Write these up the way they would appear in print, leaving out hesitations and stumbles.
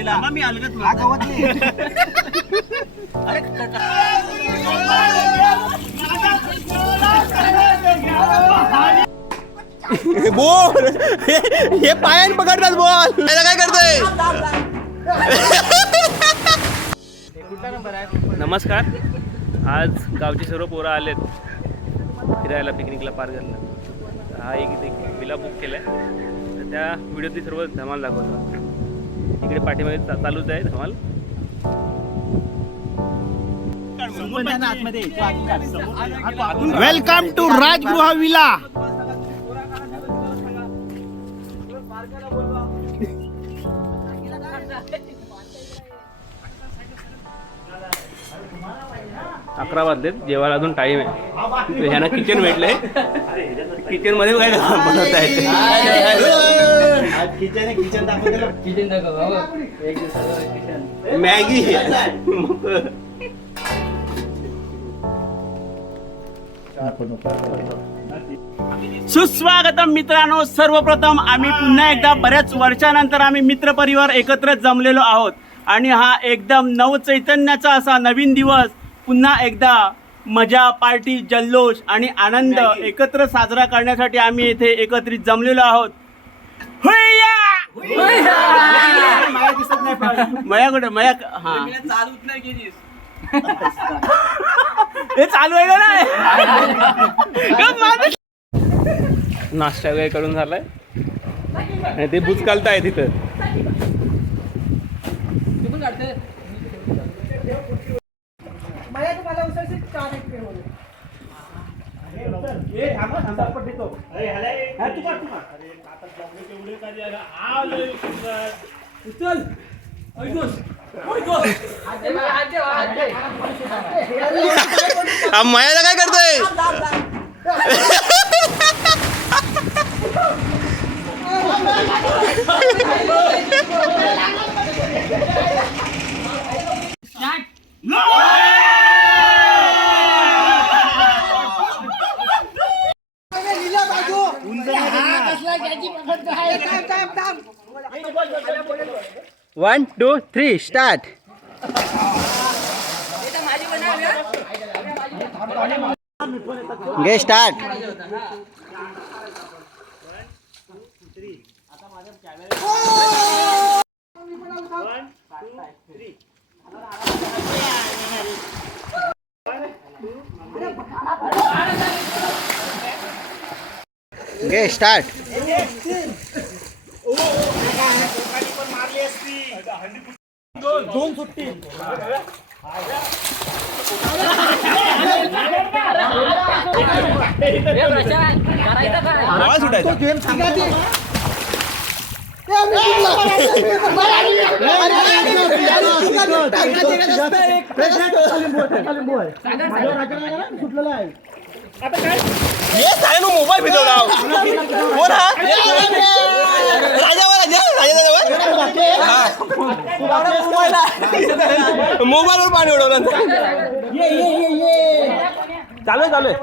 गेला मी अलगत गवत नाही. बोल हे पायान पकडतात बॉल. काय करतोय? नमस्कार. आज गावची सर्व पोरं आलेत फिरायला पिकनिकला पार्कला. हा एक विला बुक केलाय तर त्या व्हिडिओतली सर्व धमाल दाखवतो. इकडे पाठीमध्ये चालूच आहे धमाल. Welcome to Rajgruha villa. अकरा वाजलेत, जेवायला अजून टाइम आहे. ह्यांना किचन भेटलंय. किचन मध्ये काय बनवत आहेत? मॅगी. सुस्वागतम मित्रांनो. सर्वप्रथम आम्ही पुन्हा एकदा बऱ्याच वर्षानंतर आम्ही मित्रपरिवार एकत्र जमलेलो आहोत आणि हा एकदम नवचैतन्याचा असा नवीन दिवस पुन्हा एकदा मजा, पार्टी, जल्लोष आणि आनंद एकत्र साजरा करण्यासाठी आम्ही येथे एकत्रित जमलेलो आहोत. मया दिसत नाही. मया कुठे? मया हा चालूच नाही गेलीस. हे चालू आहे का नाही? नाश्ता वगैरे करून झालाय आणि ते भूज कालताय तिथं. मायाला काय करतोय? One two three start. गे स्टार्ट. गे स्टार्ट. दोन सुट्टी. मोबाईल भिजवला मोबाईलवर पाणी उडवलं. चालू आहे चालू आहे.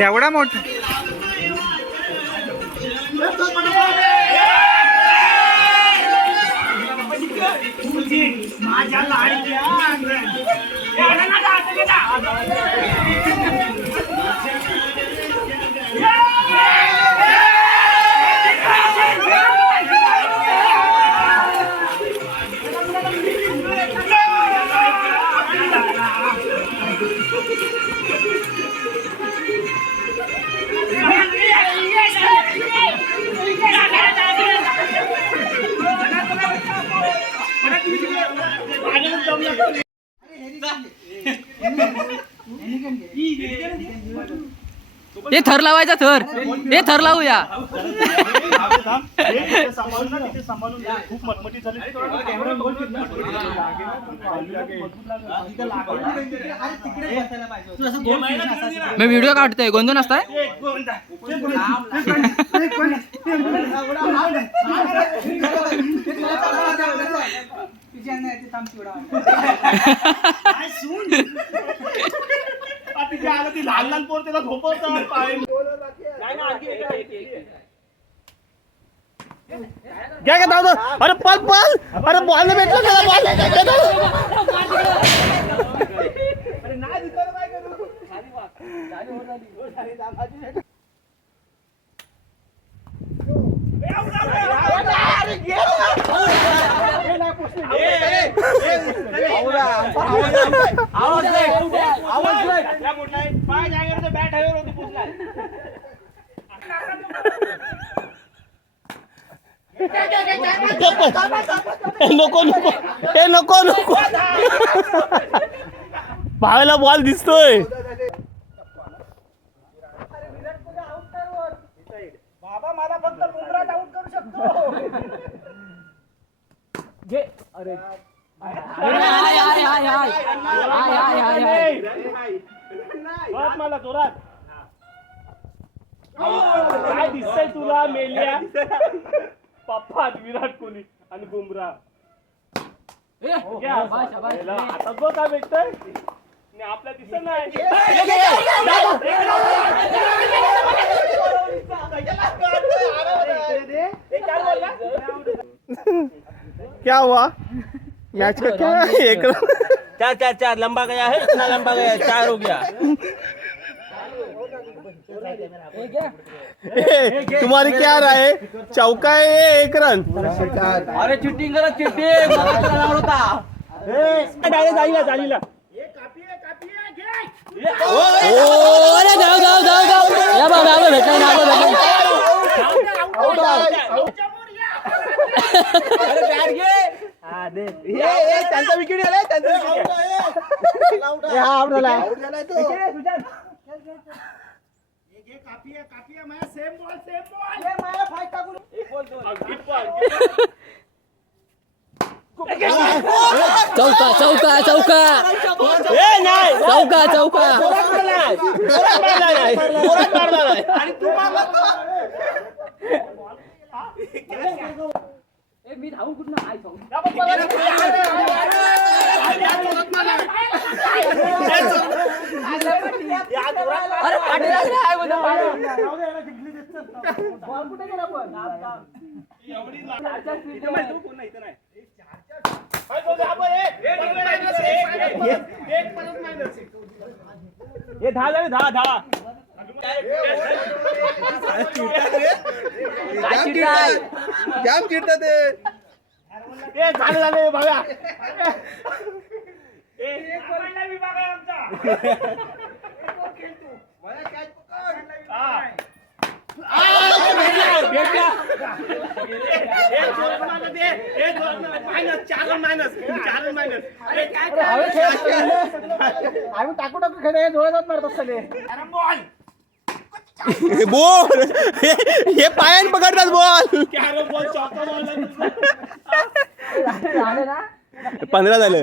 एवढा मोठा हे थर लावायचा थर हे थर लावूया खूप मटमटी झाली मी व्हिडिओ काढतोय गोंधळ असताय लहान लहान पोर त्याला झोपवतात घ्या का धावतो अरे पल पल अरे बॉल भेटला त्याला बॉल अरे नाही दिसलं काय करू नको नको हे नको नको भावाला बॉल दिसतोय बाबा मला फक्त बुमराह आउट करू शकतो घे अरे मला जोरात काय दिसतंय तुला मेल्या पप्पा विराट कोहली आणि बुमराह आता बघ काय भेटतंय आपल्या दिसत नाही क्या हुआ मैच का क्या एक चार चार चार लंबा गया है इतना लंबा गया 4 हो गया तुम्हारी क्या राय चौका है 1 रन अरे चिटिंग करा चिटिंग होता डायरेक्ट जालीला अरे जाऊ जाऊ जाऊ जाऊ या बाबा आम्ही भेटला ना त्यांचा विकेट आलाय चौका चौका चौका चौका चौका मी धावून कुठं हे 10 झाले 10 जाम चिडतात ते झाले बघा आम्ही टाकू टाकू खेळ डोळ्यात मारत असले बॉल हे पायान पकडतात बॉल 15 झाले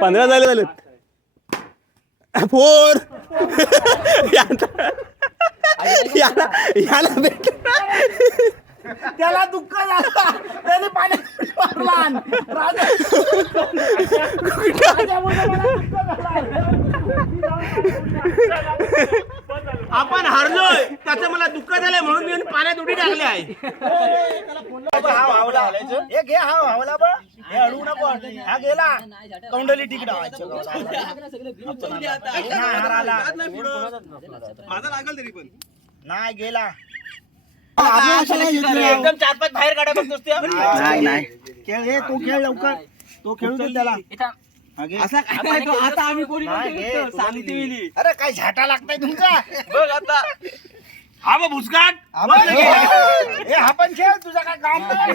15 झाले 4 याला भेट त्याला दुःख झालं त्याने पाण्यात मारला आपण पाण्यात उडी टाकली आहे हा वावला हे घे हा वावला बा हे अडवू नको हा गेला कौंडली तिकडं माझा लागल तरी पण नाही गेला एकदम 4-5 बाहेर काढा बघतोस त्या. नाही नाही खेळ हे तो खेळ लवकर तो खेळू दे त्याला हा, घे. आता आम्ही कोणी नाही, घे, नव्हतो. तुला सांगते दिली. गेली. अरे काय झाटा लागताय तुमचा बघ आता हा बघ भुसकाट हे हा पण खेळ तुझा काय काम नाही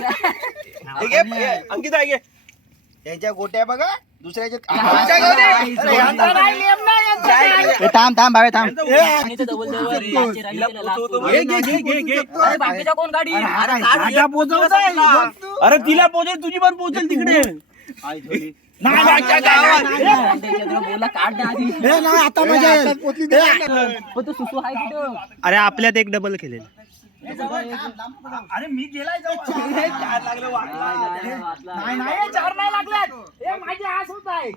हे घे, हे, अंकिता घे याच्या गोट्या बघा दुसऱ्याचे आमच्या गावी. अरे, यांचा नाही, नेम नाही यांचा नाही. थांब भावे थांब बाकीच्या कोण गाडी अरे, झाटा पोचवताय. बघ तू. अरे तिला पोहोचेल तुझी पण पोहोचेल तिकडे नाही, मागच्या गावात. हे नाही आता मजा येईल. अरे आपल्यात एक डबल केले अरे मी गेलाय चार लागले नाही नाही चार नाही लागल्यात हे माझे आस होत आहे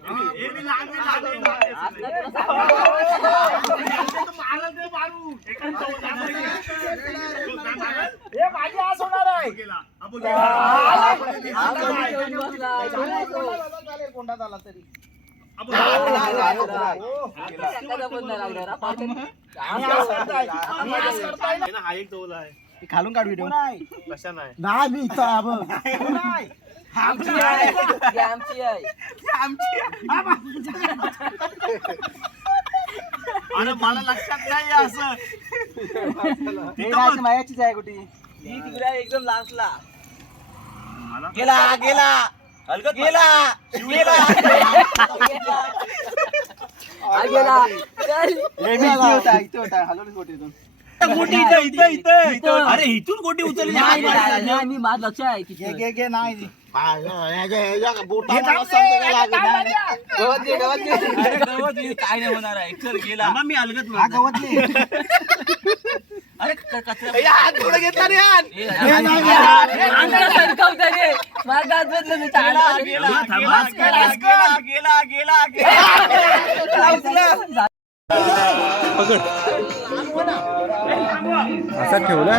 हे माझी आस होणार आहे कोंडात आला तरी खालून काढ व्हिडिओ कशा नाही नाही मी इथं आहे बघ. अरे मला लक्षात नाही असं हे नाही, मायाचीच आहे कुठे एकदम लास्टला गेला गेला गेला गेला इथे होता हलवलीच गोटीतून गोटी इथं इथं इथं इथं अरे इथून गोटी उचलली मी माझ लक्ष आहे की घे घे नाही काय नाही होणार आहे चल गेला मी अलगत अरे कचरा हात पुढे घेतला रे हात गेला गेला गेला असा ठेवला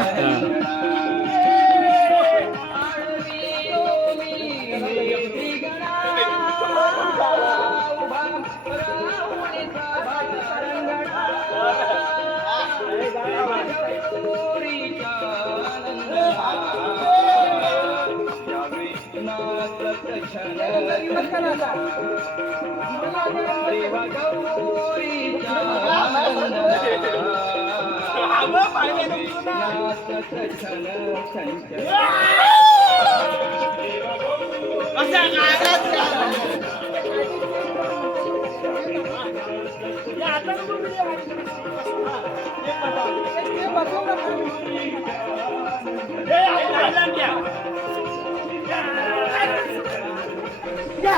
Yeah.